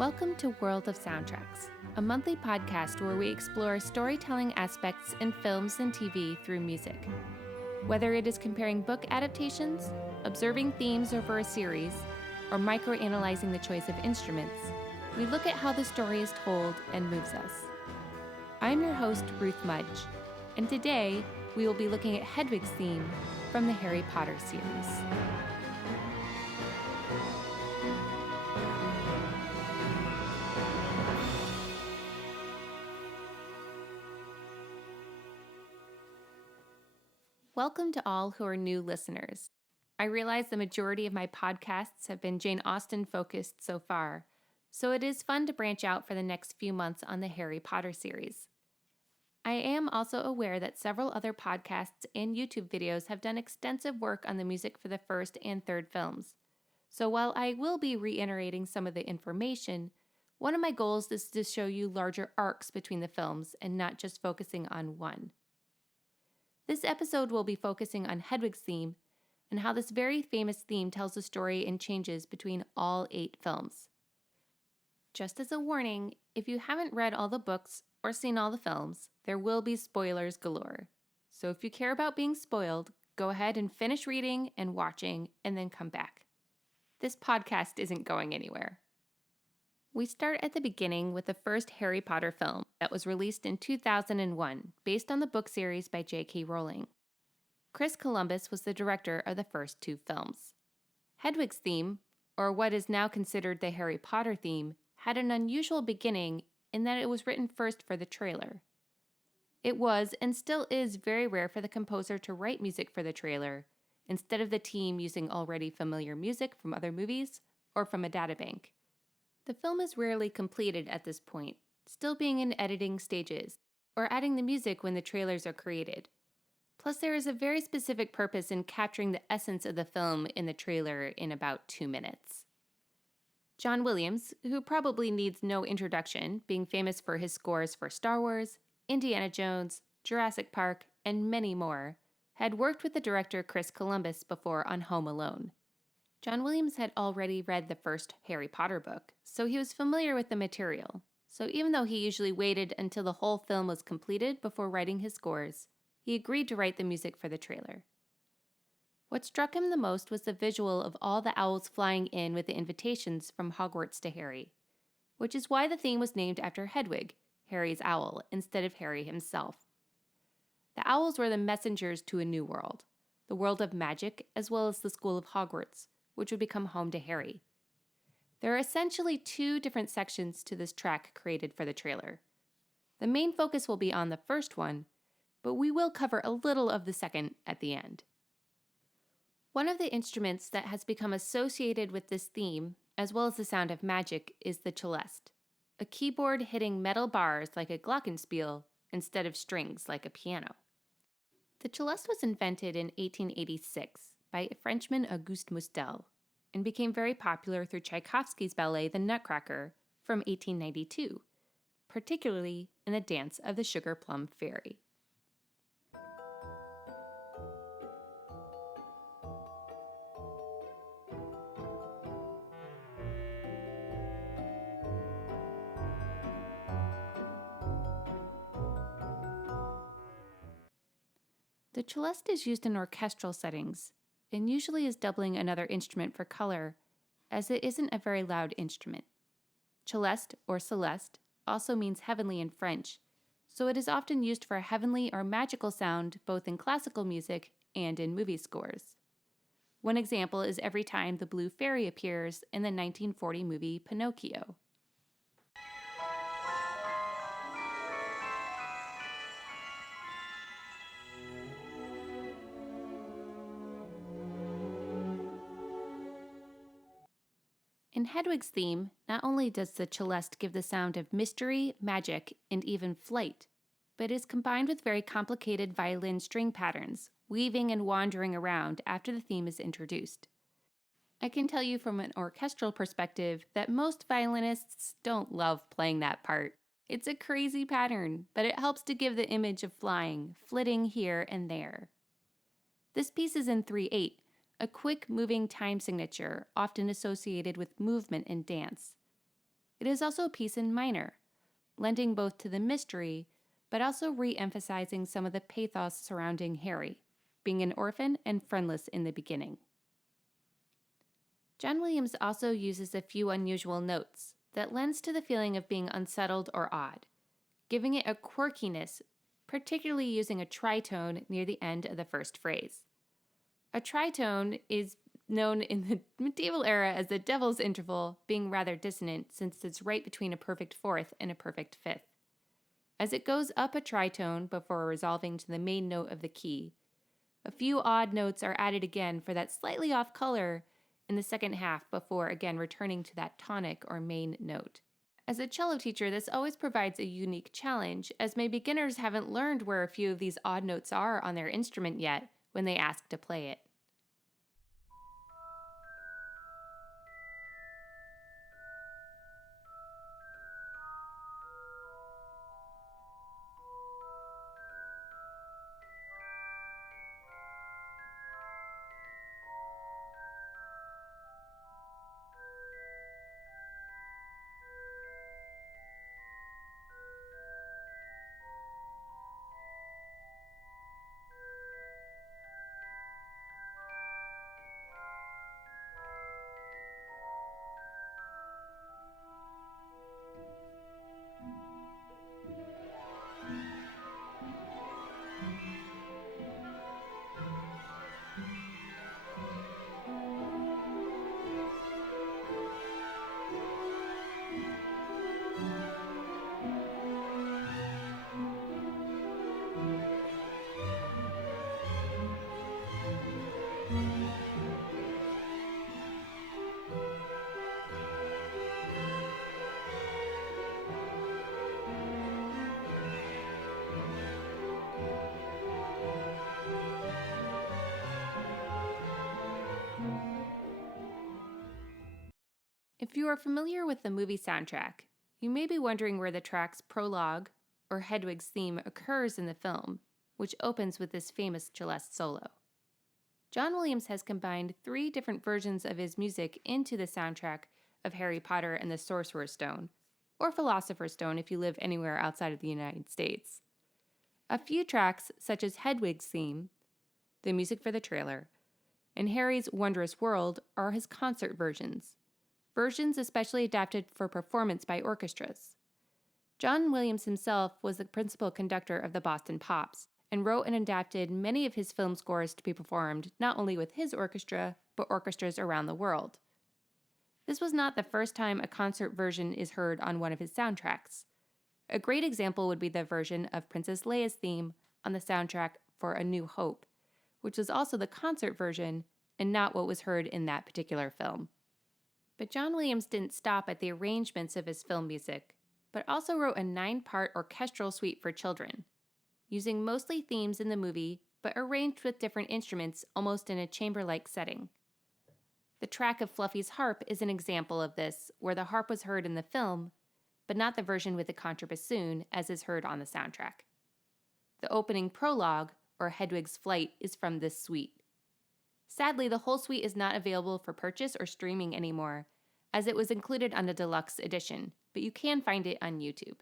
Welcome to World of Soundtracks, a monthly podcast where we explore storytelling aspects in films and TV through music. Whether it is comparing book adaptations, observing themes over a series, or microanalyzing the choice of instruments, we look at how the story is told and moves us. I'm your host, Ruth Mudge, and today we will be looking at Hedwig's theme from the Harry Potter series. Welcome to all who are new listeners. I realize the majority of my podcasts have been Jane Austen focused so far, so it is fun to branch out for the next few months on the Harry Potter series. I am also aware that several other podcasts and YouTube videos have done extensive work on the music for the first and third films. So while I will be reiterating some of the information, one of my goals is to show you larger arcs between the films and not just focusing on one. This episode will be focusing on Hedwig's theme and how this very famous theme tells the story and changes between all 8 films. Just as a warning, if you haven't read all the books or seen all the films, there will be spoilers galore. So if you care about being spoiled, go ahead and finish reading and watching and then come back. This podcast isn't going anywhere. We start at the beginning with the first Harry Potter film that was released in 2001, based on the book series by J.K. Rowling. Chris Columbus was the director of the first 2 films. Hedwig's theme, or what is now considered the Harry Potter theme, had an unusual beginning in that it was written first for the trailer. It was, and still is, very rare for the composer to write music for the trailer, instead of the team using already familiar music from other movies or from a databank. The film is rarely completed at this point, still being in editing stages, or adding the music when the trailers are created. Plus, there is a very specific purpose in capturing the essence of the film in the trailer in about 2 minutes. John Williams, who probably needs no introduction, being famous for his scores for Star Wars, Indiana Jones, Jurassic Park, and many more, had worked with the director Chris Columbus before on Home Alone. John Williams had already read the first Harry Potter book, so he was familiar with the material. So even though he usually waited until the whole film was completed before writing his scores, he agreed to write the music for the trailer. What struck him the most was the visual of all the owls flying in with the invitations from Hogwarts to Harry, which is why the theme was named after Hedwig, Harry's owl, instead of Harry himself. The owls were the messengers to a new world, the world of magic as well as the school of Hogwarts, which would become home to Harry. There are essentially 2 different sections to this track created for the trailer. The main focus will be on the first one, but we will cover a little of the second at the end. One of the instruments that has become associated with this theme, as well as the sound of magic, is the celeste, a keyboard hitting metal bars like a glockenspiel instead of strings like a piano. The celeste was invented in 1886 by Frenchman Auguste Mustel and became very popular through Tchaikovsky's ballet The Nutcracker from 1892, particularly in the dance of the Sugar Plum Fairy. The celeste is used in orchestral settings, and usually is doubling another instrument for color, as it isn't a very loud instrument. Celeste, or celeste, also means heavenly in French, so it is often used for a heavenly or magical sound both in classical music and in movie scores. One example is every time the blue fairy appears in the 1940 movie Pinocchio. In Hedwig's theme, not only does the celeste give the sound of mystery, magic, and even flight, but is combined with very complicated violin string patterns, weaving and wandering around after the theme is introduced. I can tell you from an orchestral perspective that most violinists don't love playing that part. It's a crazy pattern, but it helps to give the image of flying, flitting here and there. This piece is in 3/8, a quick moving time signature often associated with movement in dance. It is also a piece in minor, lending both to the mystery, but also re-emphasizing some of the pathos surrounding Harry, being an orphan and friendless in the beginning. John Williams also uses a few unusual notes that lends to the feeling of being unsettled or odd, giving it a quirkiness, particularly using a tritone near the end of the first phrase. A tritone is known in the medieval era as the devil's interval, being rather dissonant since it's right between a perfect fourth and a perfect fifth. As it goes up a tritone before resolving to the main note of the key, a few odd notes are added again for that slightly off color in the second half before again returning to that tonic or main note. As a cello teacher, this always provides a unique challenge, as my beginners haven't learned where a few of these odd notes are on their instrument yet when they ask to play it. If you are familiar with the movie soundtrack, you may be wondering where the track's prologue, or Hedwig's theme, occurs in the film, which opens with this famous celeste solo. John Williams has combined 3 different versions of his music into the soundtrack of Harry Potter and the Sorcerer's Stone, or Philosopher's Stone if you live anywhere outside of the United States. A few tracks, such as Hedwig's theme, the music for the trailer, and Harry's Wondrous World, are his concert versions especially adapted for performance by orchestras. John Williams himself was the principal conductor of the Boston Pops and wrote and adapted many of his film scores to be performed not only with his orchestra, but orchestras around the world. This was not the first time a concert version is heard on one of his soundtracks. A great example would be the version of Princess Leia's theme on the soundtrack for A New Hope, which was also the concert version and not what was heard in that particular film. But John Williams didn't stop at the arrangements of his film music, but also wrote a 9-part orchestral suite for children, using mostly themes in the movie, but arranged with different instruments almost in a chamber-like setting. The track of Fluffy's harp is an example of this, where the harp was heard in the film, but not the version with the contrabassoon as is heard on the soundtrack. The opening prologue, or Hedwig's Flight, is from this suite. Sadly, the whole suite is not available for purchase or streaming anymore, as it was included on a deluxe edition, but you can find it on YouTube.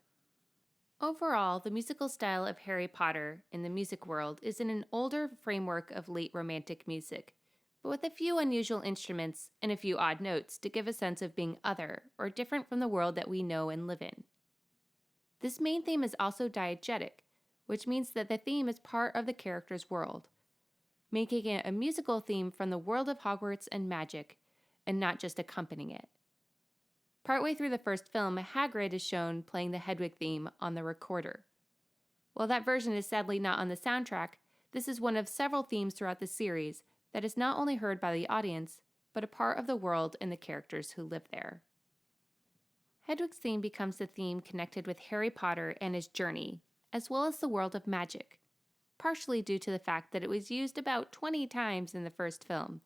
Overall, the musical style of Harry Potter in the music world is in an older framework of late Romantic music, but with a few unusual instruments and a few odd notes to give a sense of being other or different from the world that we know and live in. This main theme is also diegetic, which means that the theme is part of the character's world, making it a musical theme from the world of Hogwarts and magic, and not just accompanying it. Partway through the first film, Hagrid is shown playing the Hedwig theme on the recorder. While that version is sadly not on the soundtrack, this is one of several themes throughout the series that is not only heard by the audience, but a part of the world and the characters who live there. Hedwig's theme becomes the theme connected with Harry Potter and his journey, as well as the world of magic, partially due to the fact that it was used about 20 times in the first film.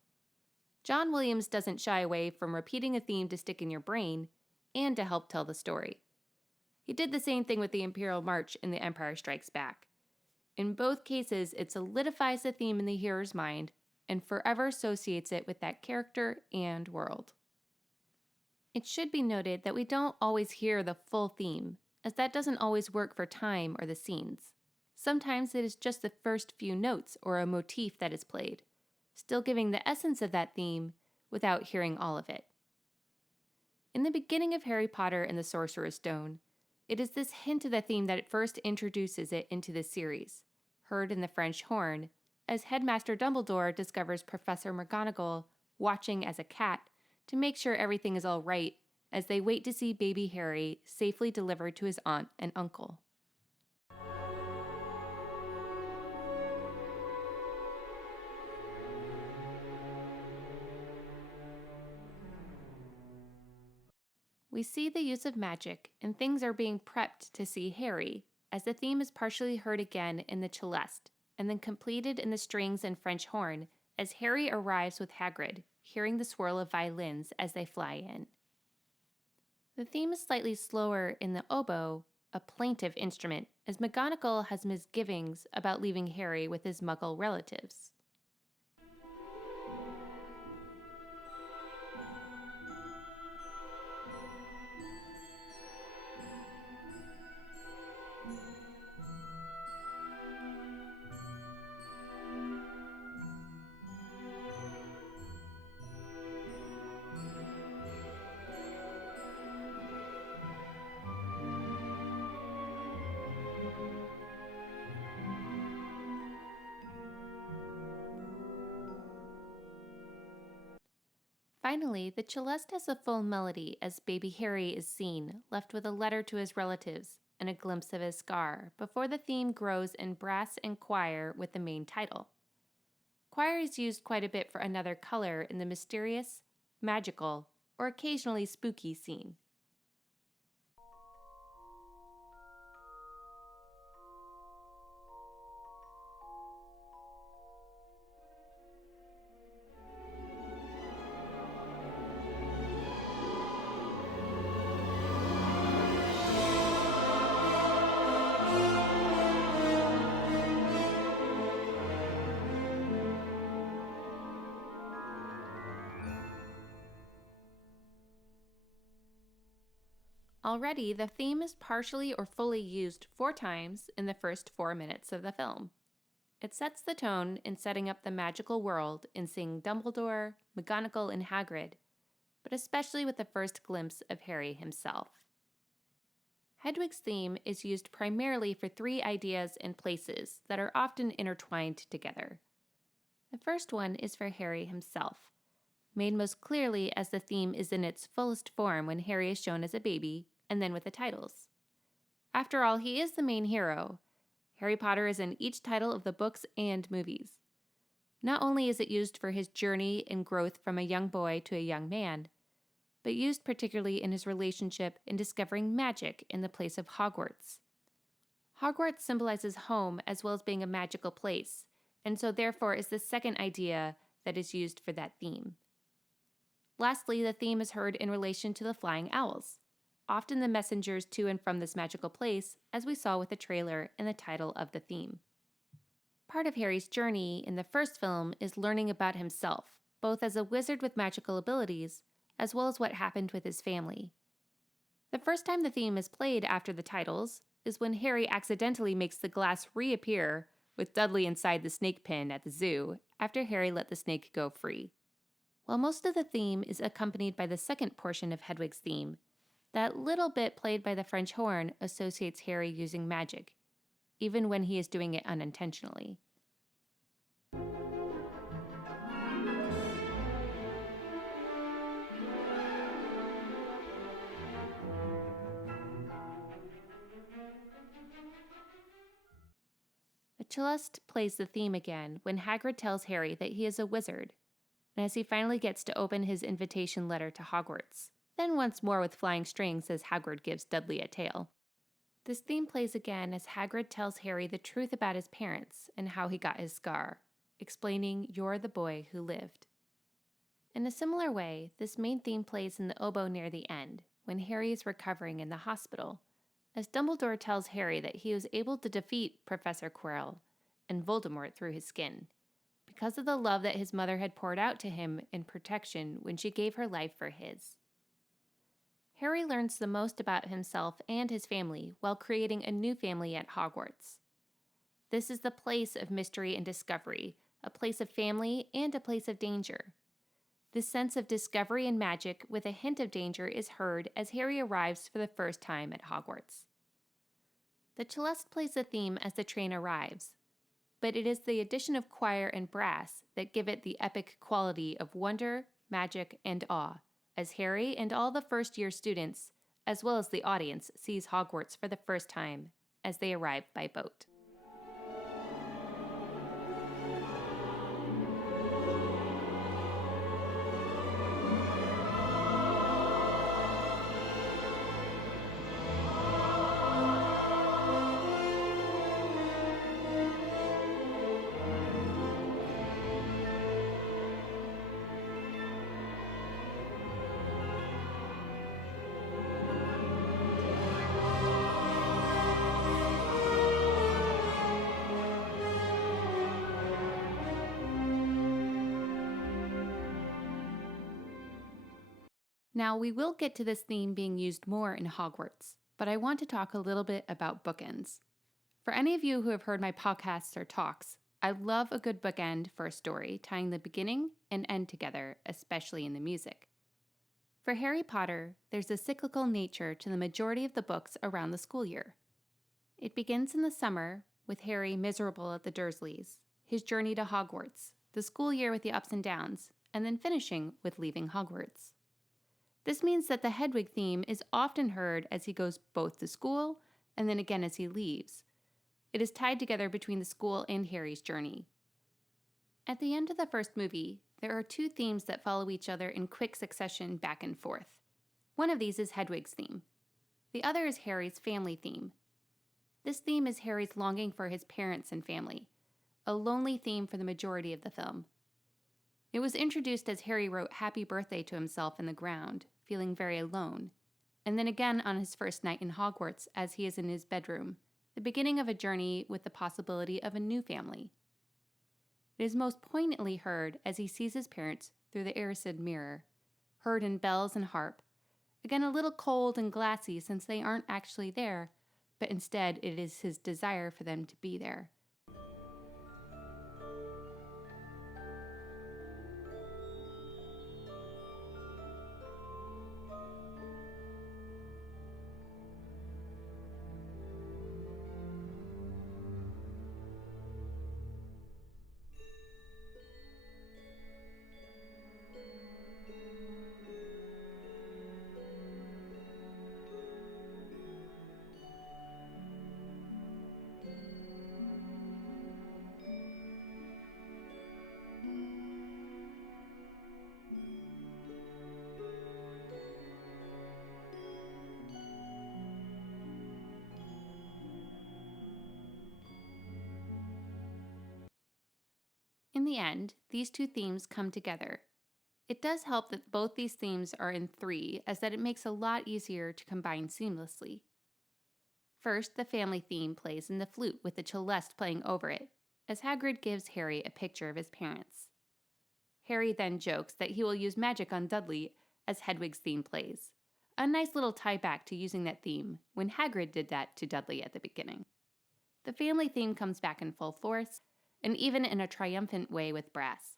John Williams doesn't shy away from repeating a theme to stick in your brain and to help tell the story. He did the same thing with the Imperial March in The Empire Strikes Back. In both cases, it solidifies the theme in the hearer's mind and forever associates it with that character and world. It should be noted that we don't always hear the full theme, as that doesn't always work for time or the scenes. Sometimes it is just the first few notes or a motif that is played, still giving the essence of that theme without hearing all of it. In the beginning of Harry Potter and the Sorcerer's Stone, it is this hint of the theme that first introduces it into the series, heard in the French horn, as Headmaster Dumbledore discovers Professor McGonagall watching as a cat to make sure everything is all right as they wait to see baby Harry safely delivered to his aunt and uncle. We see the use of magic, and things are being prepped to see Harry, as the theme is partially heard again in the celeste, and then completed in the strings and French horn, as Harry arrives with Hagrid, hearing the swirl of violins as they fly in. The theme is slightly slower in the oboe, a plaintive instrument, as McGonagall has misgivings about leaving Harry with his Muggle relatives. Finally, the celeste has a full melody as baby Harry is seen, left with a letter to his relatives and a glimpse of his scar, before the theme grows in brass and choir with the main title. Choir is used quite a bit for another color in the mysterious, magical, or occasionally spooky scene. Already, the theme is partially or fully used 4 times in the first 4 minutes of the film. It sets the tone in setting up the magical world in seeing Dumbledore, McGonagall, and Hagrid, but especially with the first glimpse of Harry himself. Hedwig's theme is used primarily for 3 ideas and places that are often intertwined together. The first one is for Harry himself, made most clearly as the theme is in its fullest form when Harry is shown as a baby, and then with the titles. After all, he is the main hero. Harry Potter is in each title of the books and movies. Not only is it used for his journey and growth from a young boy to a young man, but used particularly in his relationship in discovering magic in the place of Hogwarts. Hogwarts symbolizes home as well as being a magical place, and so therefore is the second idea that is used for that theme. Lastly, the theme is heard in relation to the flying owls, often the messengers to and from this magical place, as we saw with the trailer and the title of the theme. Part of Harry's journey in the first film is learning about himself, both as a wizard with magical abilities, as well as what happened with his family. The first time the theme is played after the titles is when Harry accidentally makes the glass reappear with Dudley inside the snake pen at the zoo after Harry let the snake go free. While most of the theme is accompanied by the second portion of Hedwig's theme, that little bit played by the French horn associates Harry using magic, even when he is doing it unintentionally. The celeste plays the theme again when Hagrid tells Harry that he is a wizard, and as he finally gets to open his invitation letter to Hogwarts. Then once more with flying strings as Hagrid gives Dudley a tail. This theme plays again as Hagrid tells Harry the truth about his parents and how he got his scar, explaining, "You're the boy who lived." In a similar way, this main theme plays in the oboe near the end, when Harry is recovering in the hospital, as Dumbledore tells Harry that he was able to defeat Professor Quirrell and Voldemort through his skin, because of the love that his mother had poured out to him in protection when she gave her life for his. Harry learns the most about himself and his family while creating a new family at Hogwarts. This is the place of mystery and discovery, a place of family and a place of danger. This sense of discovery and magic with a hint of danger is heard as Harry arrives for the first time at Hogwarts. The celeste plays the theme as the train arrives, but it is the addition of choir and brass that give it the epic quality of wonder, magic, and awe, as Harry and all the first-year students, as well as the audience, sees Hogwarts for the first time as they arrive by boat. Now, we will get to this theme being used more in Hogwarts, but I want to talk a little bit about bookends. For any of you who have heard my podcasts or talks, I love a good bookend for a story, tying the beginning and end together, especially in the music. For Harry Potter, there's a cyclical nature to the majority of the books around the school year. It begins in the summer, with Harry miserable at the Dursleys, his journey to Hogwarts, the school year with the ups and downs, and then finishing with leaving Hogwarts. This means that the Hedwig theme is often heard as he goes both to school and then again as he leaves. It is tied together between the school and Harry's journey. At the end of the first movie, there are two themes that follow each other in quick succession back and forth. One of these is Hedwig's theme. The other is Harry's family theme. This theme is Harry's longing for his parents and family, a lonely theme for the majority of the film. It was introduced as Harry wrote happy birthday to himself in the ground, feeling very alone, and then again on his first night in Hogwarts as he is in his bedroom, the beginning of a journey with the possibility of a new family. It is most poignantly heard as he sees his parents through the Erised mirror, heard in bells and harp, again a little cold and glassy since they aren't actually there, but instead it is his desire for them to be there. In the end, these two themes come together. It does help that both these themes are in 3, as that it makes a lot easier to combine seamlessly. First, the family theme plays in the flute with the celeste playing over it, as Hagrid gives Harry a picture of his parents. Harry then jokes that he will use magic on Dudley as Hedwig's theme plays, a nice little tie back to using that theme when Hagrid did that to Dudley at the beginning. The family theme comes back in full force, and even in a triumphant way with brass,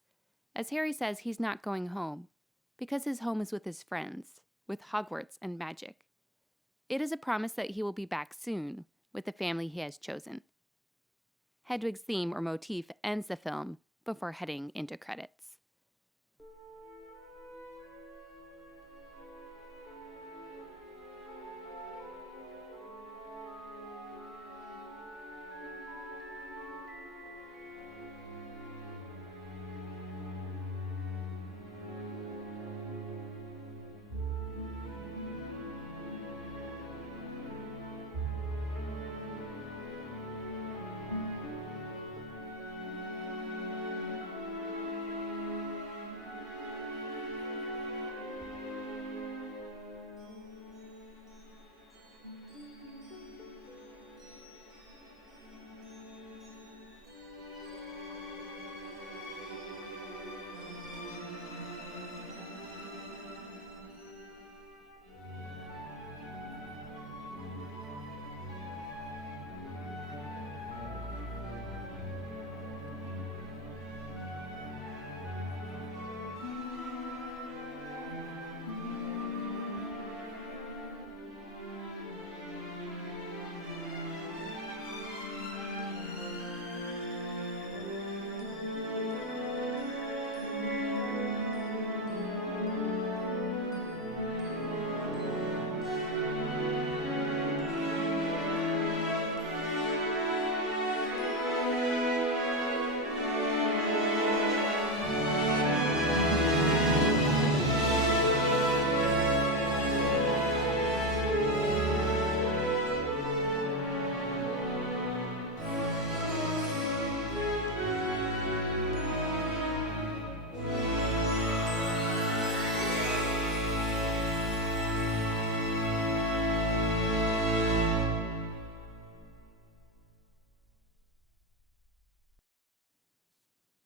as Harry says he's not going home, because his home is with his friends, with Hogwarts and magic. It is a promise that he will be back soon, with the family he has chosen. Hedwig's theme or motif ends the film before heading into credits.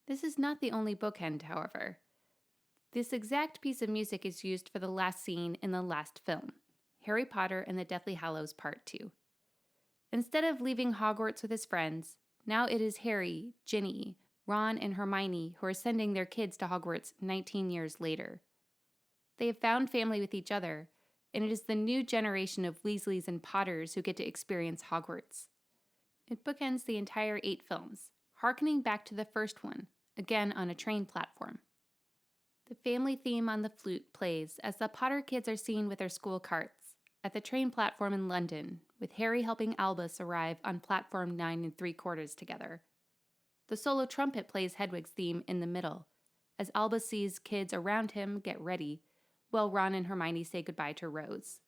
This is not the only bookend, however. This exact piece of music is used for the last scene in the last film, Harry Potter and the Deathly Hallows Part 2. Instead of leaving Hogwarts with his friends, now it is Harry, Ginny, Ron, and Hermione who are sending their kids to Hogwarts 19 years later. They have found family with each other, and it is the new generation of Weasleys and Potters who get to experience Hogwarts. It bookends the entire 8 films, harkening back to the first one, again on a train platform. The family theme on the flute plays as the Potter kids are seen with their school carts at the train platform in London, with Harry helping Albus arrive on platform 9 3/4 together. The solo trumpet plays Hedwig's theme in the middle, as Albus sees kids around him get ready, while Ron and Hermione say goodbye to Rose.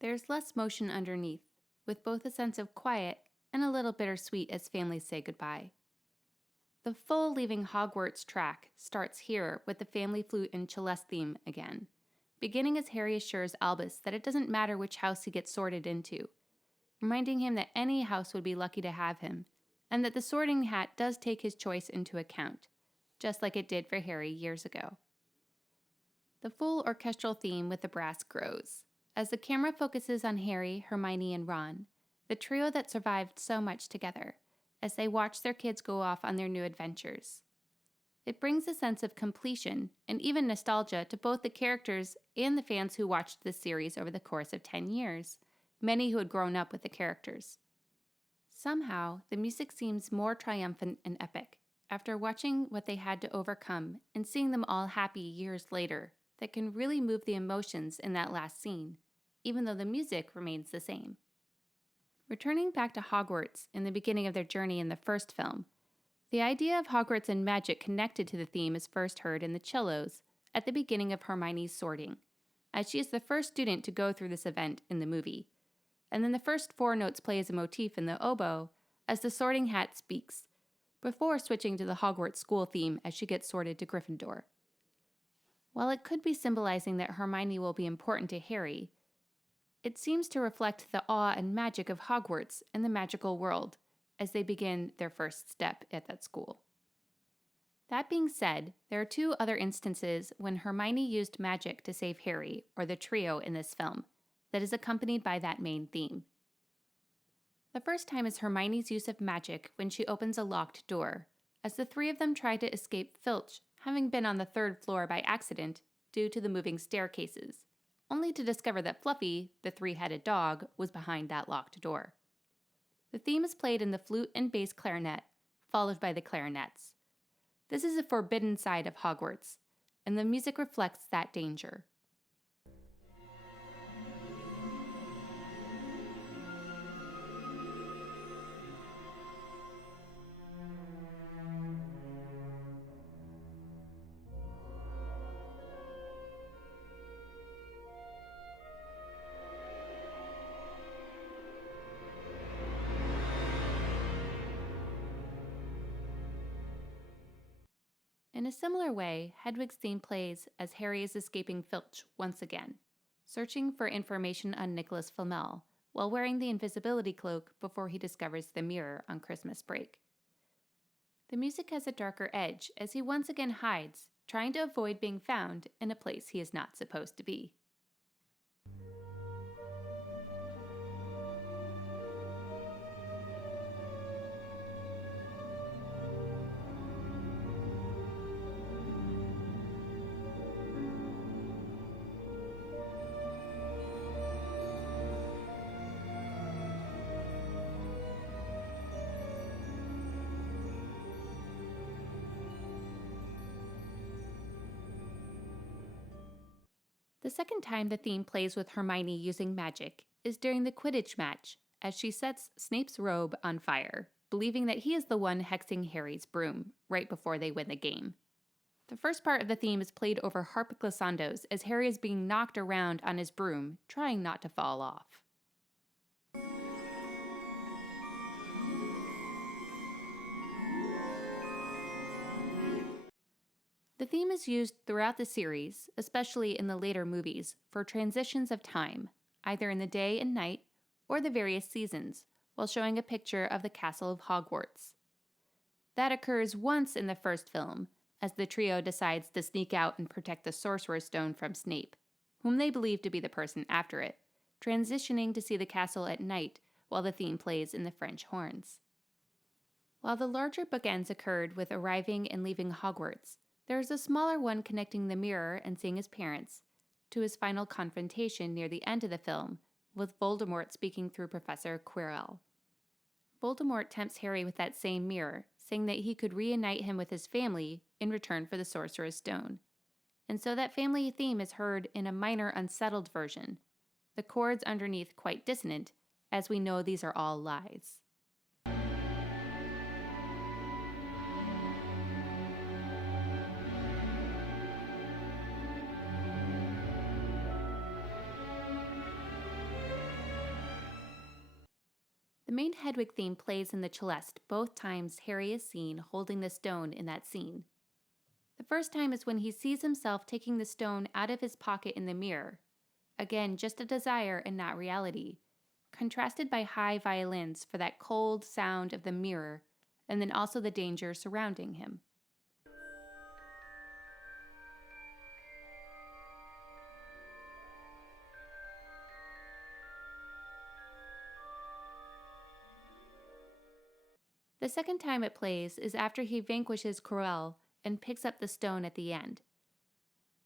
There's less motion underneath, with both a sense of quiet and a little bittersweet as families say goodbye. The full Leaving Hogwarts track starts here with the family flute and celeste theme again, beginning as Harry assures Albus that it doesn't matter which house he gets sorted into, reminding him that any house would be lucky to have him, and that the sorting hat does take his choice into account, just like it did for Harry years ago. The full orchestral theme with the brass grows, as the camera focuses on Harry, Hermione, and Ron, the trio that survived so much together, as they watch their kids go off on their new adventures. It brings a sense of completion and even nostalgia to both the characters and the fans who watched this series over the course of 10 years, many who had grown up with the characters. Somehow, the music seems more triumphant and epic, after watching what they had to overcome and seeing them all happy years later, that can really move the emotions in that last scene, even though the music remains the same. Returning back to Hogwarts in the beginning of their journey in the first film, the idea of Hogwarts and magic connected to the theme is first heard in the cellos at the beginning of Hermione's sorting, as she is the first student to go through this event in the movie, and then the first 4 notes play as a motif in the oboe as the sorting hat speaks, before switching to the Hogwarts school theme as she gets sorted to Gryffindor. While it could be symbolizing that Hermione will be important to Harry, it seems to reflect the awe and magic of Hogwarts and the magical world as they begin their first step at that school. That being said, there are 2 other instances when Hermione used magic to save Harry, or the trio in this film, that is accompanied by that main theme. The first time is Hermione's use of magic when she opens a locked door, as the 3 of them try to escape Filch, having been on the 3rd floor by accident due to the moving staircases, only to discover that Fluffy, the 3-headed dog, was behind that locked door. The theme is played in the flute and bass clarinet, followed by the clarinets. This is a forbidden side of Hogwarts, and the music reflects that danger. In a similar way, Hedwig's theme plays as Harry is escaping Filch once again, searching for information on Nicholas Flamel while wearing the invisibility cloak before he discovers the mirror on Christmas break. The music has a darker edge as he once again hides, trying to avoid being found in a place he is not supposed to be. The second time the theme plays with Hermione using magic is during the Quidditch match, as she sets Snape's robe on fire, believing that he is the one hexing Harry's broom, right before they win the game. The first part of the theme is played over harp glissandos as Harry is being knocked around on his broom, trying not to fall off. The theme is used throughout the series, especially in the later movies, for transitions of time, either in the day and night or the various seasons, while showing a picture of the castle of Hogwarts. That occurs once in the first film, as the trio decides to sneak out and protect the Sorcerer's Stone from Snape, whom they believe to be the person after it, transitioning to see the castle at night while the theme plays in the French horns. While the larger bookends occurred with arriving and leaving Hogwarts, there is a smaller one connecting the mirror and seeing his parents to his final confrontation near the end of the film, with Voldemort speaking through Professor Quirrell. Voldemort tempts Harry with that same mirror, saying that he could reunite him with his family in return for the Sorcerer's Stone. And so that family theme is heard in a minor unsettled version, the chords underneath quite dissonant, as we know these are all lies. The main Hedwig theme plays in the celeste both times Harry is seen holding the stone in that scene. The first time is when he sees himself taking the stone out of his pocket in the mirror. Again, just a desire and not reality, contrasted by high violins for that cold sound of the mirror, and then also the danger surrounding him. The second time it plays is after he vanquishes Quirrell and picks up the stone at the end.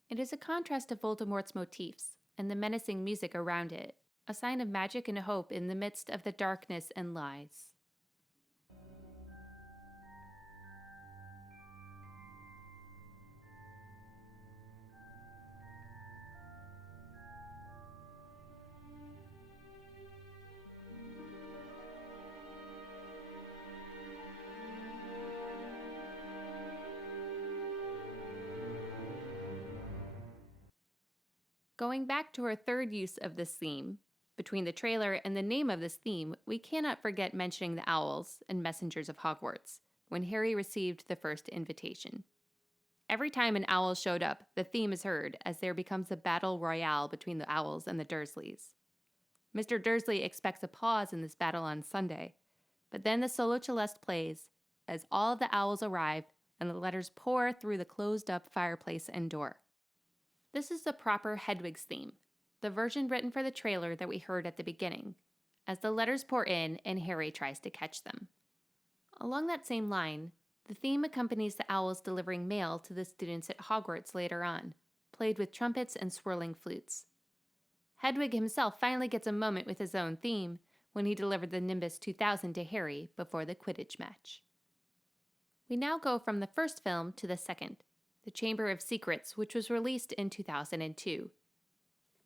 It is a contrast to Voldemort's motifs and the menacing music around it, a sign of magic and hope in the midst of the darkness and lies. Going back to our third use of this theme, between the trailer and the name of this theme, we cannot forget mentioning the owls and messengers of Hogwarts, when Harry received the first invitation. Every time an owl showed up, the theme is heard as there becomes a battle royale between the owls and the Dursleys. Mr. Dursley expects a pause in this battle on Sunday, but then the solo celeste plays as all of the owls arrive and the letters pour through the closed-up fireplace and door. This is the proper Hedwig's theme, the version written for the trailer that we heard at the beginning, as the letters pour in and Harry tries to catch them. Along that same line, the theme accompanies the owls delivering mail to the students at Hogwarts later on, played with trumpets and swirling flutes. Hedwig himself finally gets a moment with his own theme when he delivered the Nimbus 2000 to Harry before the Quidditch match. We now go from the first film to the second, The Chamber of Secrets, which was released in 2002.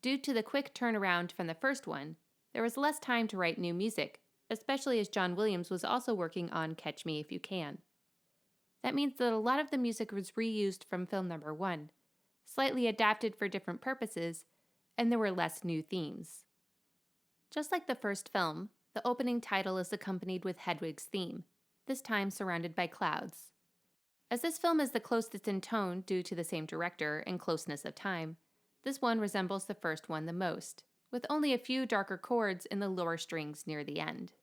Due to the quick turnaround from the first one, there was less time to write new music, especially as John Williams was also working on Catch Me If You Can. That means that a lot of the music was reused from film number 1, slightly adapted for different purposes, and there were less new themes. Just like the first film, the opening title is accompanied with Hedwig's theme, this time surrounded by clouds. As this film is the closest in tone due to the same director and closeness of time, this one resembles the first one the most, with only a few darker chords in the lower strings near the end.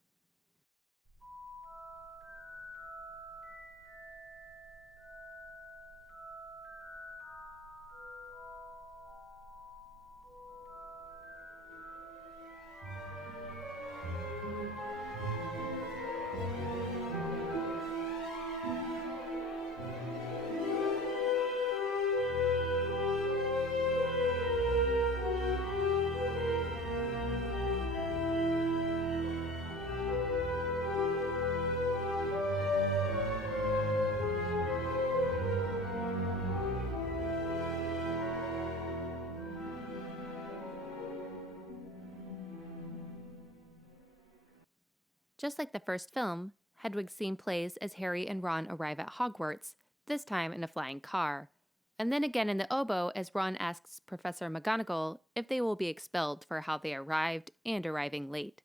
Just like the first film, Hedwig's theme plays as Harry and Ron arrive at Hogwarts, this time in a flying car, and then again in the oboe as Ron asks Professor McGonagall if they will be expelled for how they arrived and arriving late.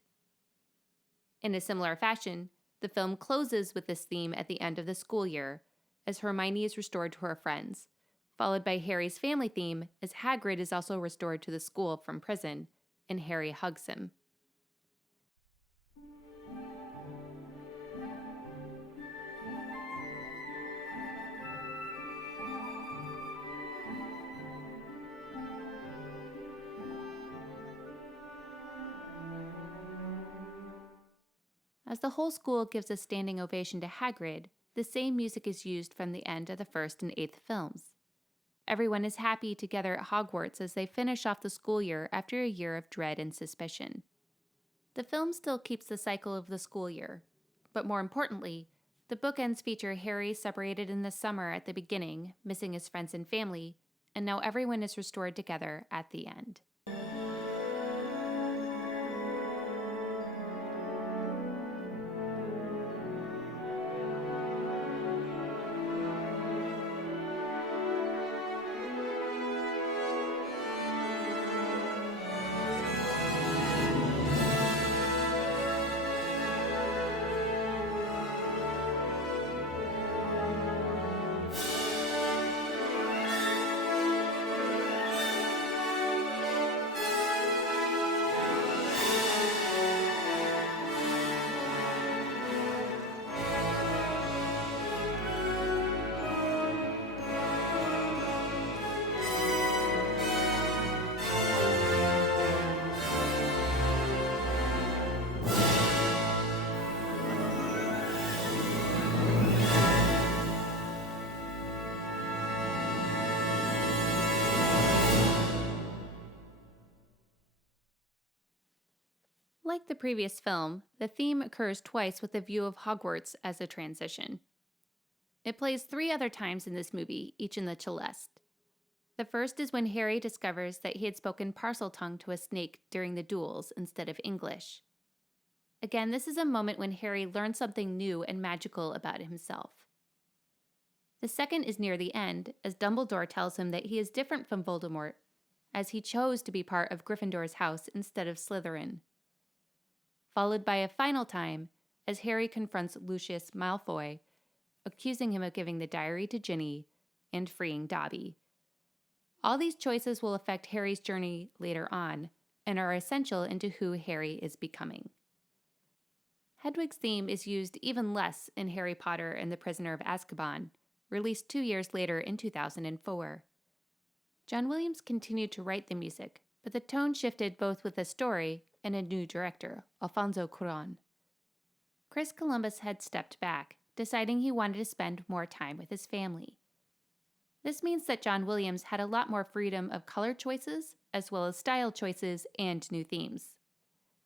In a similar fashion, the film closes with this theme at the end of the school year, as Hermione is restored to her friends, followed by Harry's family theme as Hagrid is also restored to the school from prison, and Harry hugs him. As the whole school gives a standing ovation to Hagrid, the same music is used from the end of the first and eighth films. Everyone is happy together at Hogwarts as they finish off the school year after a year of dread and suspicion. The film still keeps the cycle of the school year, but more importantly, the bookends feature Harry separated in the summer at the beginning, missing his friends and family, and now everyone is restored together at the end. Like the previous film, the theme occurs twice with a view of Hogwarts as a transition. It plays 3 other times in this movie, each in the celeste. The first is when Harry discovers that he had spoken Parseltongue to a snake during the duels instead of English. Again, this is a moment when Harry learns something new and magical about himself. The second is near the end, as Dumbledore tells him that he is different from Voldemort, as he chose to be part of Gryffindor's house instead of Slytherin. Followed by a final time, as Harry confronts Lucius Malfoy, accusing him of giving the diary to Ginny and freeing Dobby. All these choices will affect Harry's journey later on, and are essential into who Harry is becoming. Hedwig's theme is used even less in Harry Potter and the Prisoner of Azkaban, released 2 years later in 2004. John Williams continued to write the music, but the tone shifted both with the story and a new director, Alfonso Cuarón. Chris Columbus had stepped back, deciding he wanted to spend more time with his family. This means that John Williams had a lot more freedom of color choices, as well as style choices and new themes.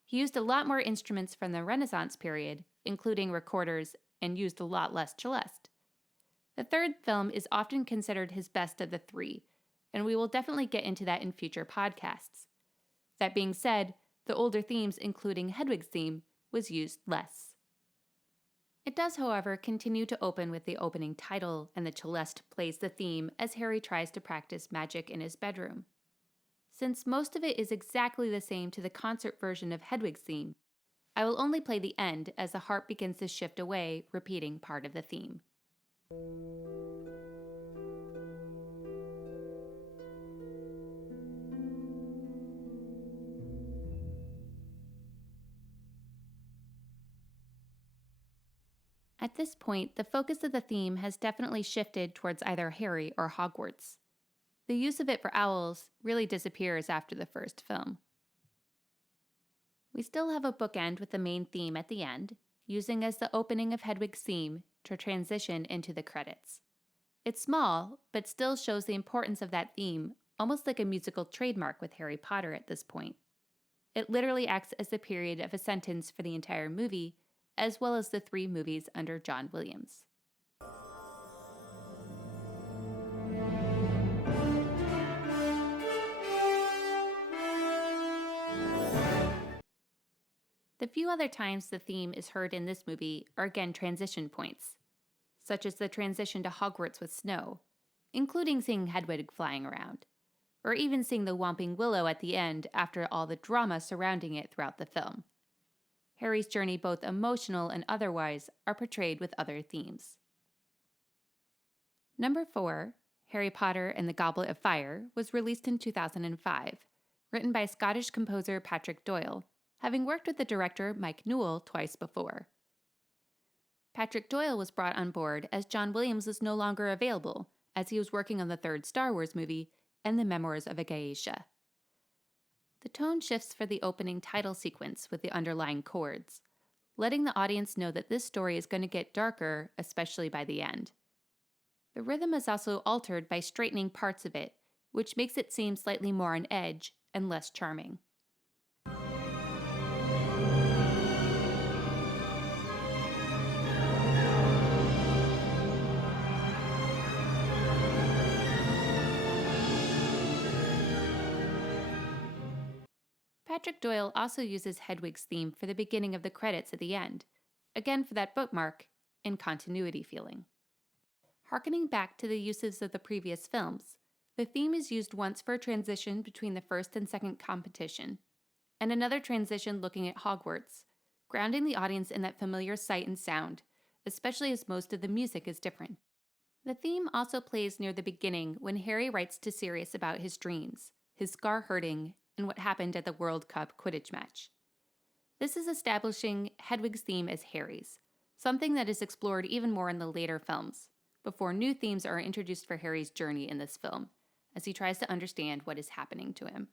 He used a lot more instruments from the Renaissance period, including recorders, and used a lot less celeste. The third film is often considered his best of the 3, and we will definitely get into that in future podcasts. That being said, the older themes, including Hedwig's theme, was used less. It does, however, continue to open with the opening title, and the celeste plays the theme as Harry tries to practice magic in his bedroom. Since most of it is exactly the same to the concert version of Hedwig's theme, I will only play the end as the harp begins to shift away, repeating part of the theme. At this point, the focus of the theme has definitely shifted towards either Harry or Hogwarts. The use of it for owls really disappears after the first film. We still have a bookend with the main theme at the end, using as the opening of Hedwig's theme to transition into the credits. It's small, but still shows the importance of that theme, almost like a musical trademark with Harry Potter at this point. It literally acts as the period of a sentence for the entire movie, as well as the 3 movies under John Williams. The few other times the theme is heard in this movie are again transition points, such as the transition to Hogwarts with snow, including seeing Hedwig flying around, or even seeing the Whomping Willow at the end after all the drama surrounding it throughout the film. Harry's journey, both emotional and otherwise, are portrayed with other themes. Number 4, Harry Potter and the Goblet of Fire, was released in 2005, written by Scottish composer Patrick Doyle, having worked with the director Mike Newell twice before. Patrick Doyle was brought on board as John Williams was no longer available, as he was working on the 3rd Star Wars movie and the Memoirs of a Geisha. The tone shifts for the opening title sequence with the underlying chords, letting the audience know that this story is going to get darker, especially by the end. The rhythm is also altered by straightening parts of it, which makes it seem slightly more on edge and less charming. Patrick Doyle also uses Hedwig's theme for the beginning of the credits at the end, again for that bookmark and continuity feeling. Harkening back to the uses of the previous films, the theme is used once for a transition between the first and second competition, and another transition looking at Hogwarts, grounding the audience in that familiar sight and sound, especially as most of the music is different. The theme also plays near the beginning when Harry writes to Sirius about his dreams, his scar hurting, and what happened at the World Cup Quidditch match. This is establishing Hedwig's theme as Harry's, something that is explored even more in the later films, before new themes are introduced for Harry's journey in this film, as he tries to understand what is happening to him.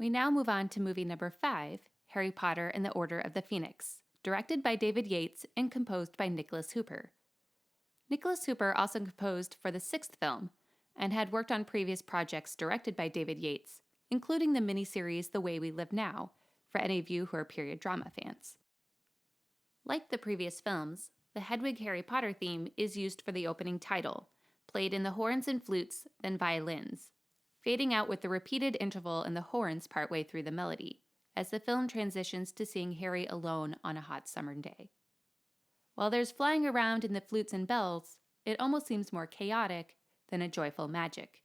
We now move on to movie number 5, Harry Potter and the Order of the Phoenix, directed by David Yates and composed by Nicholas Hooper. Nicholas Hooper also composed for the 6th film, and had worked on previous projects directed by David Yates, including the miniseries The Way We Live Now, for any of you who are period drama fans. Like the previous films, the Hedwig Harry Potter theme is used for the opening title, played in the horns and flutes, then violins, fading out with the repeated interval in the horns partway through the melody, as the film transitions to seeing Harry alone on a hot summer day. While there's flying around in the flutes and bells, it almost seems more chaotic than a joyful magic.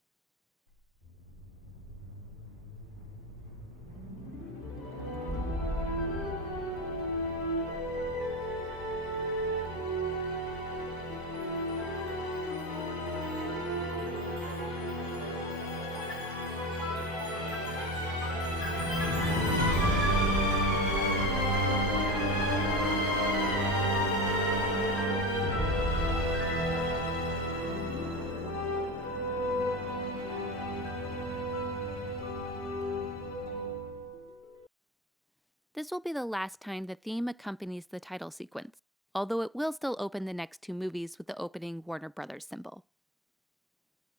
This will be the last time the theme accompanies the title sequence, although it will still open the next 2 movies with the opening Warner Brothers symbol.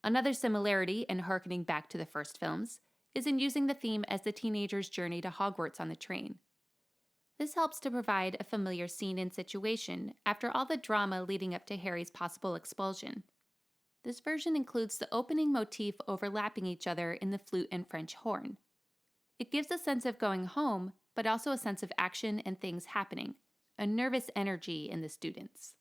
Another similarity in harkening back to the first films is in using the theme as the teenager's journey to Hogwarts on the train. This helps to provide a familiar scene and situation after all the drama leading up to Harry's possible expulsion. This version includes the opening motif overlapping each other in the flute and French horn. It gives a sense of going home, but also a sense of action and things happening, a nervous energy in the students.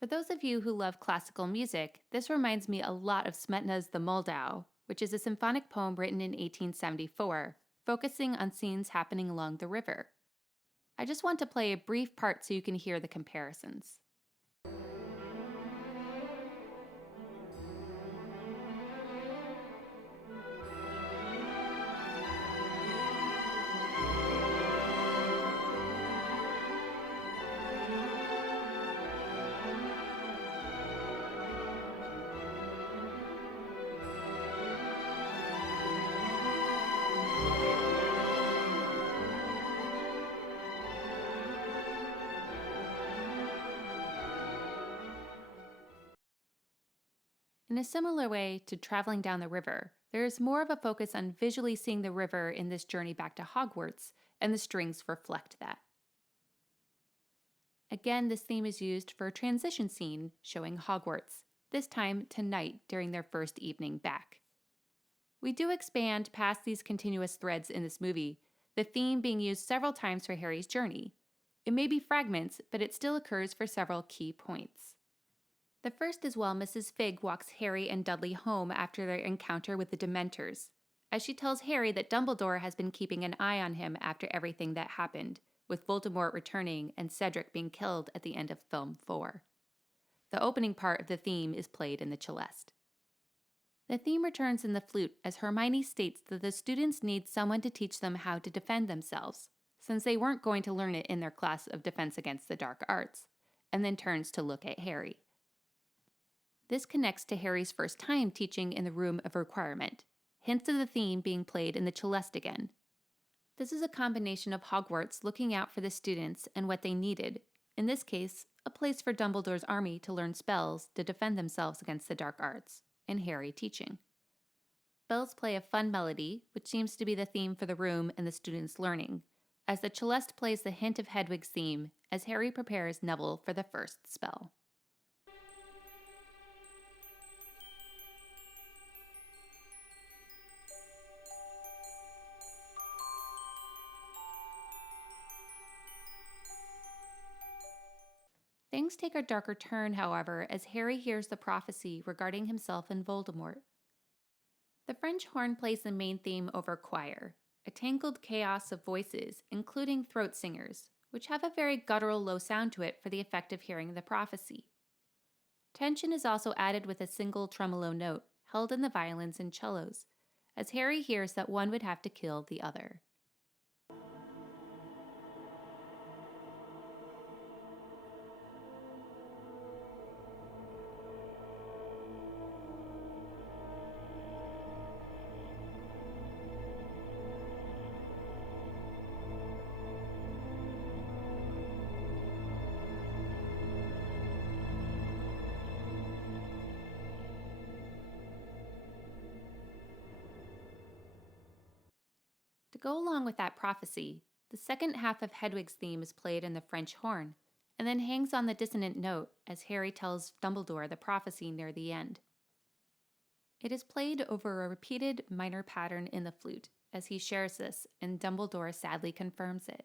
For those of you who love classical music, this reminds me a lot of Smetana's The Moldau, which is a symphonic poem written in 1874, focusing on scenes happening along the river. I just want to play a brief part so you can hear the comparisons. In a similar way to traveling down the river, there is more of a focus on visually seeing the river in this journey back to Hogwarts, and the strings reflect that. Again, this theme is used for a transition scene showing Hogwarts, this time to night during their first evening back. We do expand past these continuous threads in this movie, the theme being used several times for Harry's journey. It may be fragments, but it still occurs for several key points. The first is while Mrs. Fig walks Harry and Dudley home after their encounter with the Dementors, as she tells Harry that Dumbledore has been keeping an eye on him after everything that happened, with Voldemort returning and Cedric being killed at the end of film 4. The opening part of the theme is played in the celeste. The theme returns in the flute as Hermione states that the students need someone to teach them how to defend themselves, since they weren't going to learn it in their class of Defense Against the Dark Arts, and then turns to look at Harry. This connects to Harry's first time teaching in the Room of Requirement, hints of the theme being played in the celeste again. This is a combination of Hogwarts looking out for the students and what they needed, in this case, a place for Dumbledore's army to learn spells to defend themselves against the dark arts, and Harry teaching. Bells play a fun melody, which seems to be the theme for the room and the students' learning, as the celeste plays the hint of Hedwig's theme as Harry prepares Neville for the first spell. Things take a darker turn, however, as Harry hears the prophecy regarding himself and Voldemort. The French horn plays the main theme over choir, a tangled chaos of voices, including throat singers, which have a very guttural low sound to it for the effect of hearing the prophecy. Tension is also added with a single tremolo note, held in the violins and cellos, as Harry hears that one would have to kill the other. To go along with that prophecy, the second half of Hedwig's theme is played in the French horn, and then hangs on the dissonant note as Harry tells Dumbledore the prophecy near the end. It is played over a repeated minor pattern in the flute, as he shares this, and Dumbledore sadly confirms it.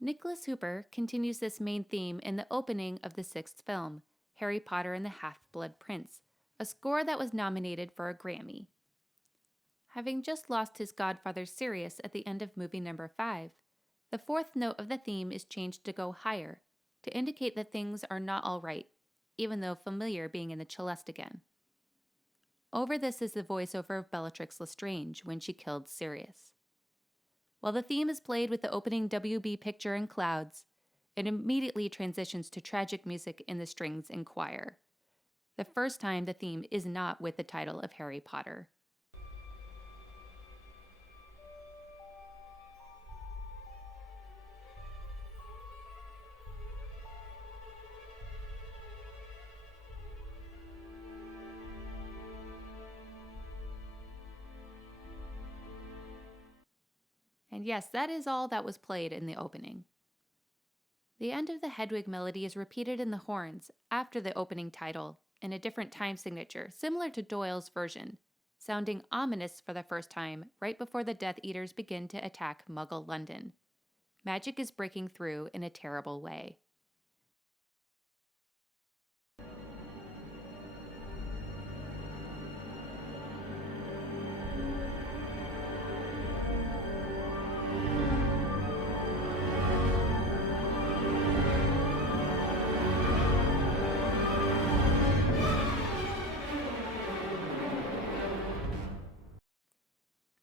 Nicholas Hooper continues this main theme in the opening of the 6th film, Harry Potter and the Half-Blood Prince, a score that was nominated for a Grammy. Having just lost his godfather Sirius at the end of movie number 5, the 4th note of the theme is changed to go higher, to indicate that things are not all right, even though familiar being in the celeste again. Over this is the voiceover of Bellatrix Lestrange when she killed Sirius. While the theme is played with the opening WB picture and clouds, it immediately transitions to tragic music in the strings and choir. The first time the theme is not with the title of Harry Potter. And yes, that is all that was played in the opening. The end of the Hedwig melody is repeated in the horns after the opening title in a different time signature, similar to Doyle's version, sounding ominous for the first time right before the Death Eaters begin to attack Muggle London. Magic is breaking through in a terrible way.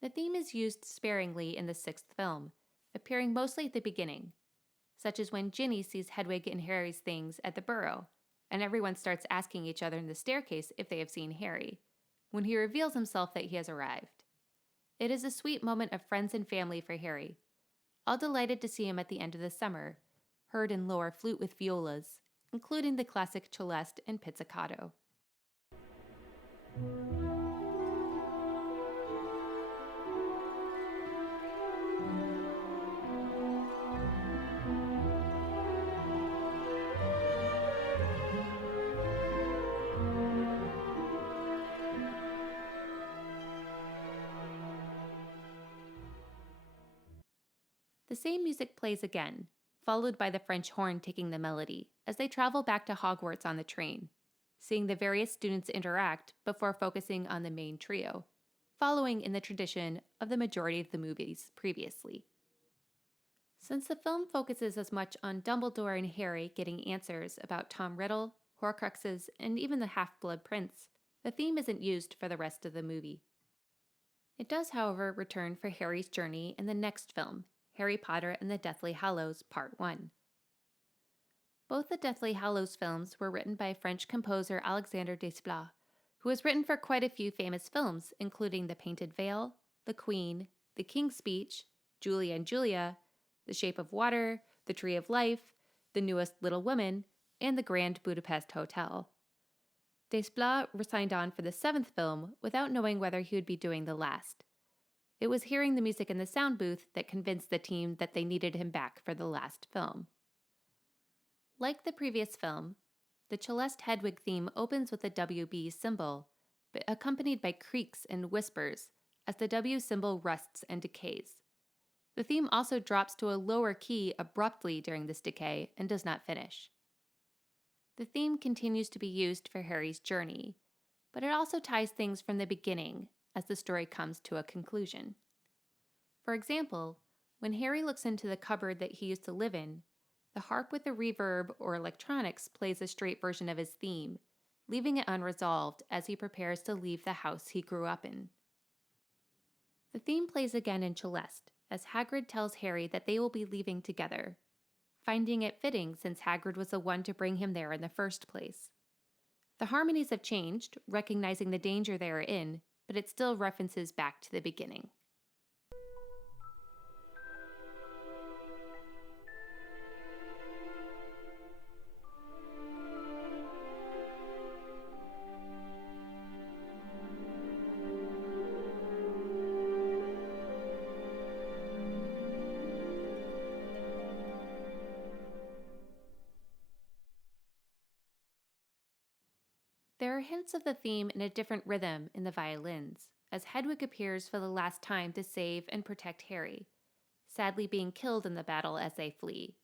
The theme is used sparingly in the 6th film, appearing mostly at the beginning, such as when Ginny sees Hedwig and Harry's things at the Burrow, and everyone starts asking each other in the staircase if they have seen Harry, when he reveals himself that he has arrived. It is a sweet moment of friends and family for Harry, all delighted to see him at the end of the summer, heard in lower flute with violas, including the classic celeste and pizzicato. The same music plays again, followed by the French horn taking the melody, as they travel back to Hogwarts on the train, seeing the various students interact before focusing on the main trio, following in the tradition of the majority of the movies previously. Since the film focuses as much on Dumbledore and Harry getting answers about Tom Riddle, Horcruxes, and even the Half-Blood Prince, the theme isn't used for the rest of the movie. It does, however, return for Harry's journey in the next film, Harry Potter and the Deathly Hallows Part 1. Both the Deathly Hallows films were written by French composer Alexandre Desplat, who has written for quite a few famous films, including The Painted Veil, The Queen, The King's Speech, Julie and Julia, The Shape of Water, The Tree of Life, The Newest Little Women, and The Grand Budapest Hotel. Desplat signed on for the 7th film without knowing whether he would be doing the last. It was hearing the music in the sound booth that convinced the team that they needed him back for the last film. Like the previous film, the Celeste Hedwig theme opens with a WB symbol, but accompanied by creaks and whispers as the W symbol rusts and decays. The theme also drops to a lower key abruptly during this decay and does not finish. The theme continues to be used for Harry's journey, but it also ties things from the beginning as the story comes to a conclusion. For example, when Harry looks into the cupboard that he used to live in, the harp with the reverb or electronics plays a straight version of his theme, leaving it unresolved as he prepares to leave the house he grew up in. The theme plays again in Celeste, as Hagrid tells Harry that they will be leaving together, finding it fitting since Hagrid was the one to bring him there in the first place. The harmonies have changed, recognizing the danger they are in, but it still references back to the beginning. There are hints of the theme in a different rhythm in the violins, as Hedwig appears for the last time to save and protect Harry, sadly being killed in the battle as they flee.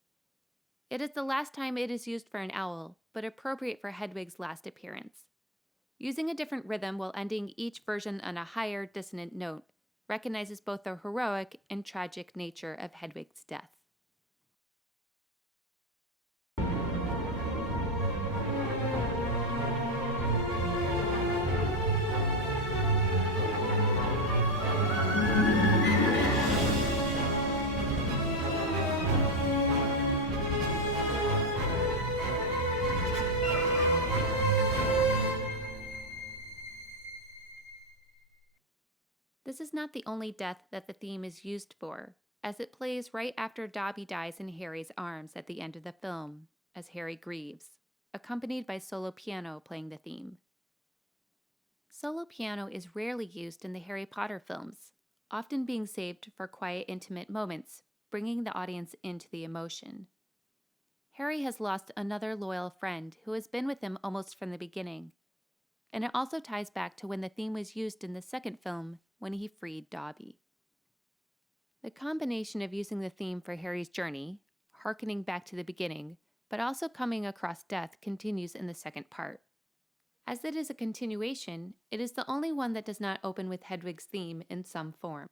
It is the last time it is used for an owl, but appropriate for Hedwig's last appearance. Using a different rhythm while ending each version on a higher, dissonant note recognizes both the heroic and tragic nature of Hedwig's death. This is not the only death that the theme is used for, as it plays right after Dobby dies in Harry's arms at the end of the film, as Harry grieves, accompanied by solo piano playing the theme. Solo piano is rarely used in the Harry Potter films, often being saved for quiet, intimate moments, bringing the audience into the emotion. Harry has lost another loyal friend who has been with him almost from the beginning, and it also ties back to when the theme was used in the second film when he freed Dobby. The combination of using the theme for Harry's journey, hearkening back to the beginning, but also coming across death continues in the second part. As it is a continuation, it is the only one that does not open with Hedwig's theme in some form.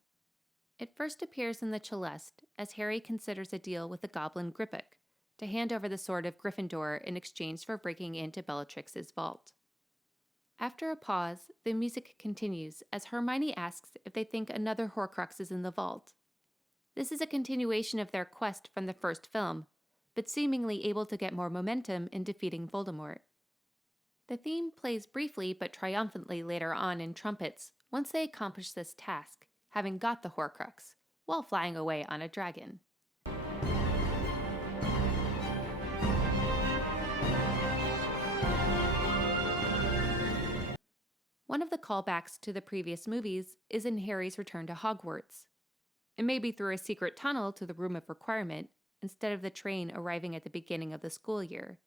It first appears in the Celeste as Harry considers a deal with the goblin Griphook to hand over the sword of Gryffindor in exchange for breaking into Bellatrix's vault. After a pause, the music continues as Hermione asks if they think another Horcrux is in the vault. This is a continuation of their quest from the first film, but seemingly able to get more momentum in defeating Voldemort. The theme plays briefly but triumphantly later on in trumpets once they accomplish this task, having got the Horcrux, while flying away on a dragon. One of the callbacks to the previous movies is in Harry's return to Hogwarts. It may be through a secret tunnel to the Room of Requirement, instead of the train arriving at the beginning of the school year,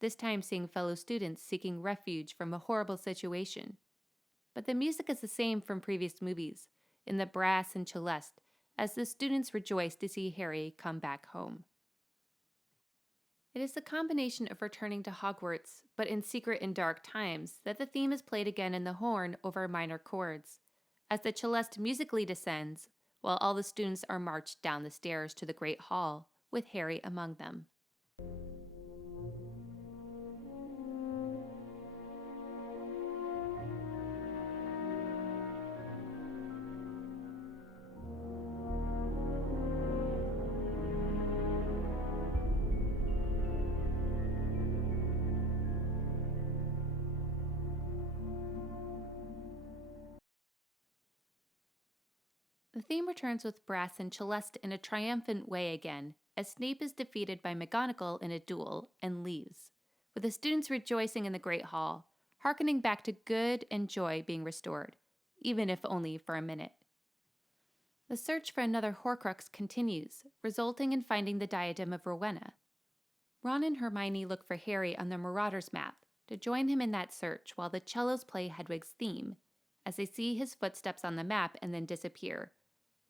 this time seeing fellow students seeking refuge from a horrible situation. But the music is the same from previous movies, in the brass and celeste, as the students rejoice to see Harry come back home. It is the combination of returning to Hogwarts, but in secret and dark times, that the theme is played again in the horn over minor chords, as the celeste musically descends, while all the students are marched down the stairs to the Great Hall, with Harry among them. The theme returns with brass and celeste in a triumphant way again, as Snape is defeated by McGonagall in a duel and leaves, with the students rejoicing in the Great Hall, hearkening back to good and joy being restored, even if only for a minute. The search for another Horcrux continues, resulting in finding the diadem of Rowena. Ron and Hermione look for Harry on the Marauders map to join him in that search while the cellos play Hedwig's theme, as they see his footsteps on the map and then disappear,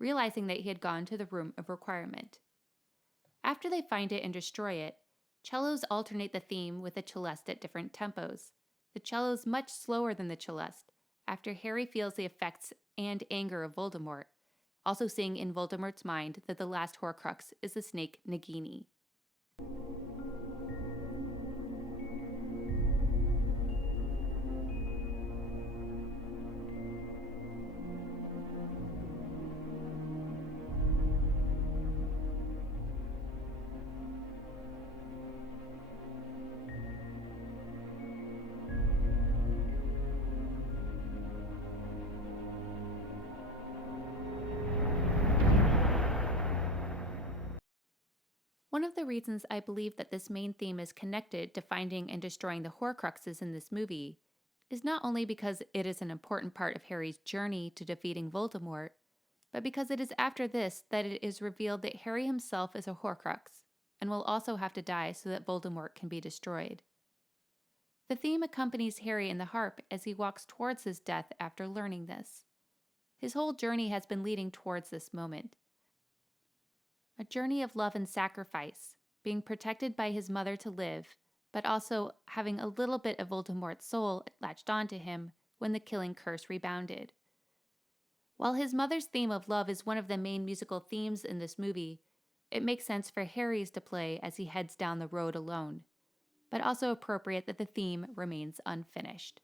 realizing that he had gone to the Room of Requirement. After they find it and destroy it, cellos alternate the theme with the celeste at different tempos, the cellos much slower than the celeste, after Harry feels the effects and anger of Voldemort, also seeing in Voldemort's mind that the last Horcrux is the snake Nagini. One of the reasons I believe that this main theme is connected to finding and destroying the Horcruxes in this movie is not only because it is an important part of Harry's journey to defeating Voldemort, but because it is after this that it is revealed that Harry himself is a Horcrux and will also have to die so that Voldemort can be destroyed. The theme accompanies Harry in the harp as he walks towards his death after learning this. His whole journey has been leading towards this moment. A journey of love and sacrifice, being protected by his mother to live, but also having a little bit of Voldemort's soul latched onto him when the killing curse rebounded. While his mother's theme of love is one of the main musical themes in this movie, it makes sense for Harry's to play as he heads down the road alone, but also appropriate that the theme remains unfinished.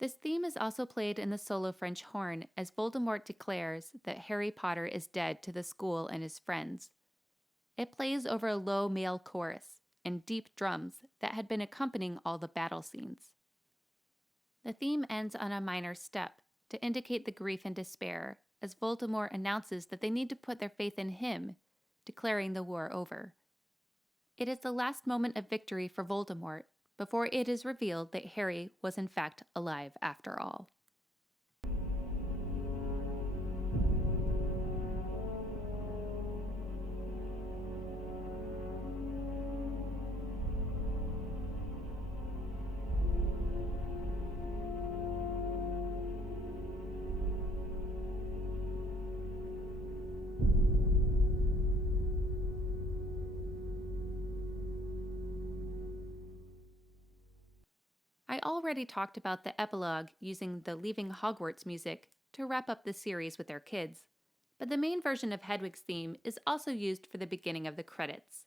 This theme is also played in the solo French horn as Voldemort declares that Harry Potter is dead to the school and his friends. It plays over a low male chorus and deep drums that had been accompanying all the battle scenes. The theme ends on a minor step to indicate the grief and despair as Voldemort announces that they need to put their faith in him, declaring the war over. It is the last moment of victory for Voldemort, before it is revealed that Harry was in fact alive after all. I already talked about the epilogue using the Leaving Hogwarts music to wrap up the series with their kids, but the main version of Hedwig's theme is also used for the beginning of the credits,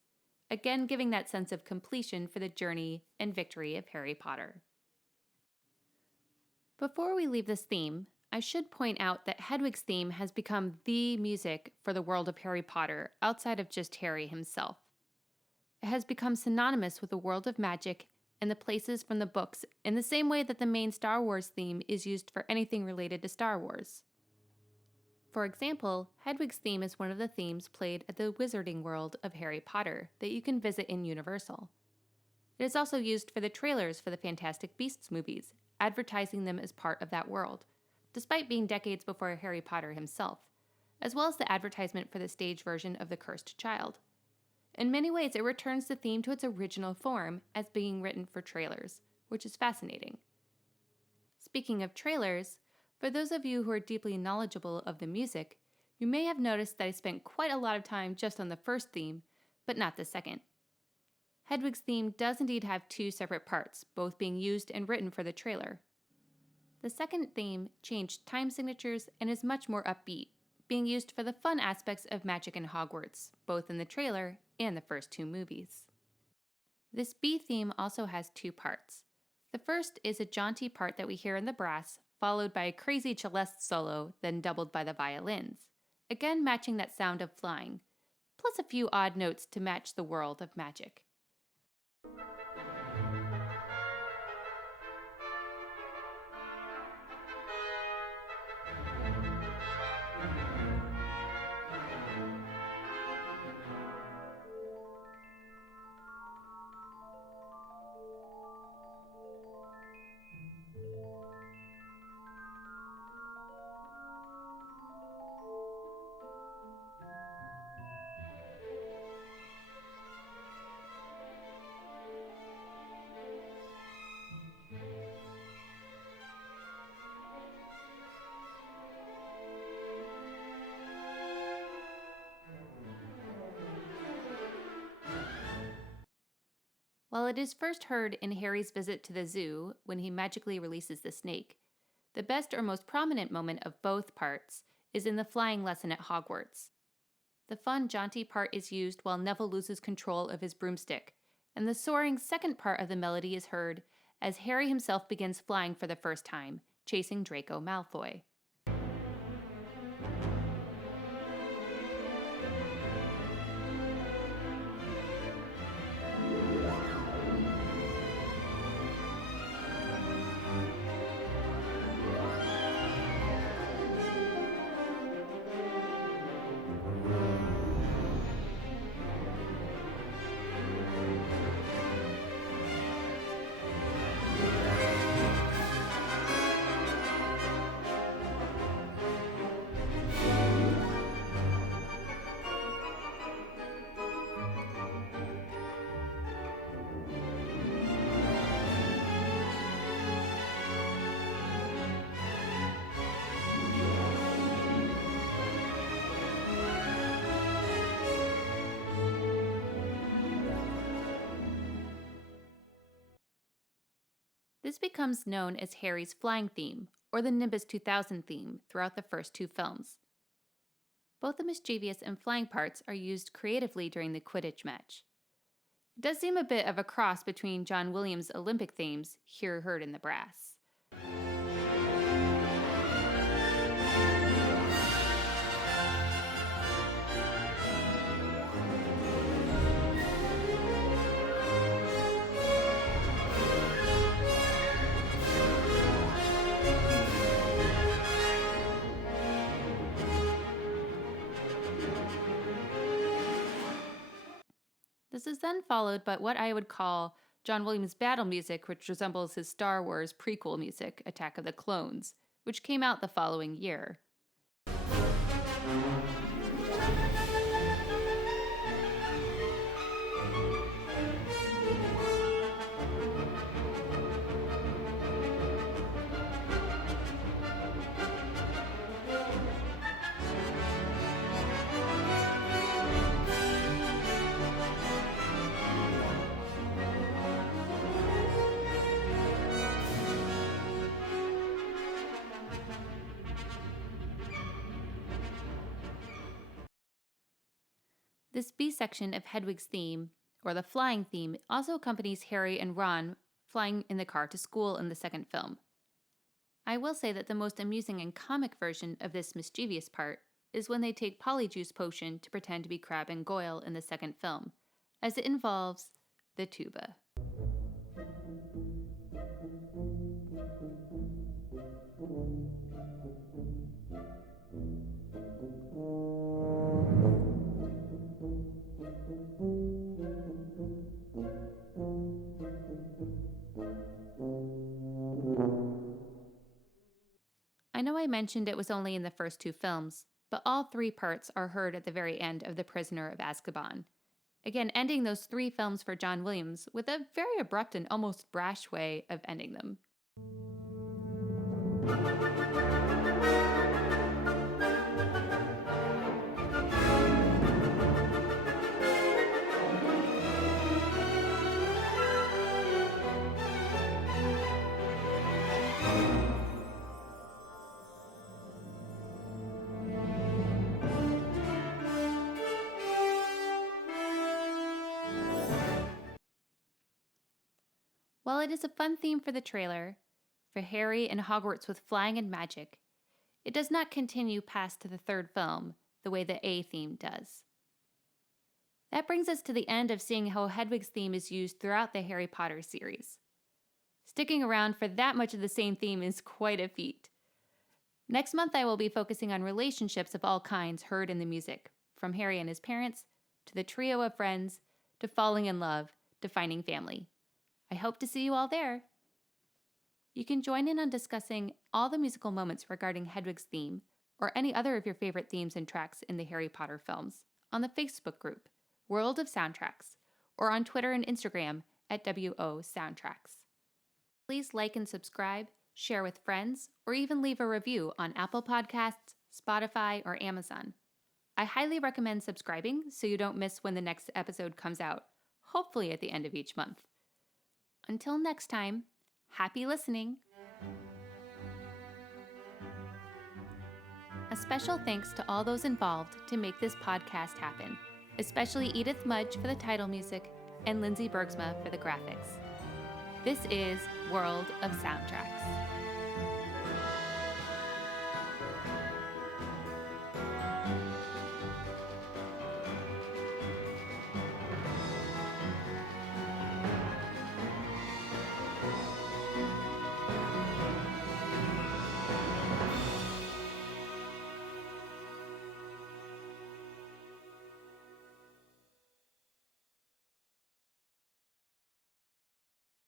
again giving that sense of completion for the journey and victory of Harry Potter. Before we leave this theme, I should point out that Hedwig's theme has become the music for the world of Harry Potter outside of just Harry himself. It has become synonymous with the world of magic and the places from the books in the same way that the main Star Wars theme is used for anything related to Star Wars. For example, Hedwig's theme is one of the themes played at the Wizarding World of Harry Potter that you can visit in Universal. It is also used for the trailers for the Fantastic Beasts movies, advertising them as part of that world, despite being decades before Harry Potter himself, as well as the advertisement for the stage version of The Cursed Child. In many ways, it returns the theme to its original form as being written for trailers, which is fascinating. Speaking of trailers, for those of you who are deeply knowledgeable of the music, you may have noticed that I spent quite a lot of time just on the first theme, but not the second. Hedwig's theme does indeed have two separate parts, both being used and written for the trailer. The second theme changed time signatures and is much more upbeat, being used for the fun aspects of magic in Hogwarts, both in the trailer and the first two movies. This B theme also has two parts. The first is a jaunty part that we hear in the brass, followed by a crazy celeste solo, then doubled by the violins, again matching that sound of flying, plus a few odd notes to match the world of magic. While it is first heard in Harry's visit to the zoo when he magically releases the snake, the best or most prominent moment of both parts is in the flying lesson at Hogwarts. The fun, jaunty part is used while Neville loses control of his broomstick, and the soaring second part of the melody is heard as Harry himself begins flying for the first time, chasing Draco Malfoy. This becomes known as Harry's flying theme, or the Nimbus 2000 theme, throughout the first two films. Both the mischievous and flying parts are used creatively during the Quidditch match. It does seem a bit of a cross between John Williams' Olympic themes, here heard in the brass. This is then followed by what I would call John Williams' battle music, which resembles his Star Wars prequel music, Attack of the Clones, which came out the following year. This B section of Hedwig's theme, or the flying theme, also accompanies Harry and Ron flying in the car to school in the second film. I will say that the most amusing and comic version of this mischievous part is when they take Polyjuice Potion to pretend to be Crabbe and Goyle in the second film, as it involves the tuba. I know I mentioned it was only in the first 2 films, but all 3 parts are heard at the very end of The Prisoner of Azkaban. Again, ending those 3 films for John Williams with a very abrupt and almost brash way of ending them. While it is a fun theme for the trailer, for Harry and Hogwarts with flying and magic, it does not continue past the 3rd film the way the A theme does. That brings us to the end of seeing how Hedwig's theme is used throughout the Harry Potter series. Sticking around for that much of the same theme is quite a feat. Next month I will be focusing on relationships of all kinds heard in the music, from Harry and his parents, to the trio of friends, to falling in love, to finding family. I hope to see you all there. You can join in on discussing all the musical moments regarding Hedwig's theme, or any other of your favorite themes and tracks in the Harry Potter films, on the Facebook group, World of Soundtracks, or on Twitter and Instagram at WO Soundtracks. Please like and subscribe, share with friends, or even leave a review on Apple Podcasts, Spotify, or Amazon. I highly recommend subscribing so you don't miss when the next episode comes out, hopefully at the end of each month. Until next time, happy listening! A special thanks to all those involved to make this podcast happen, especially Edith Mudge for the title music and Lindsay Bergsma for the graphics. This is World of Soundtracks.